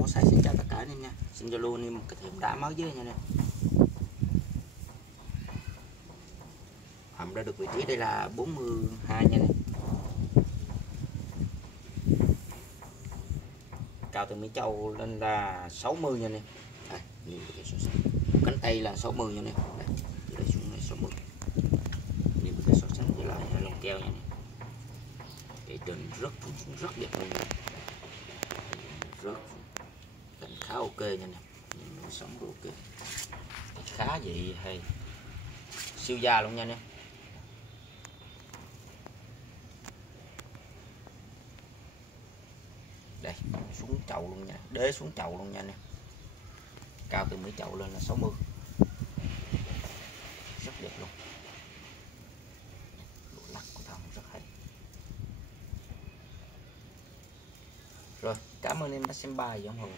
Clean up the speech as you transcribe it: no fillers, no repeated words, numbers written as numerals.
Mô Sai xin chào tất cả anh em nha. Xin Zalo anh em một cái thiệm đá máu dưới nha nè. Hầm ra được vị trí đây là 42 nha nè. Cao từ Mỹ Châu lên là 60 nha nè. Đây, cánh tay là 60 nha nè. Đây, từ đây xuống này 60. Nhìn cái so sánh với lại lồng keo nha nè. Cái trình rất đẹp luôn nha. Rất cảnh khá ok nha nè. Nhìn sống ok. Khá vậy hay siêu da luôn nha nè. Đây xuống chậu luôn nha, đế xuống chậu luôn nha nè. Cao từ Mỹ Chậu lên là 60, rất đẹp luôn. Độ lắc của thằng rất hay. Rồi cảm ơn em đã xem bài ủng hộ.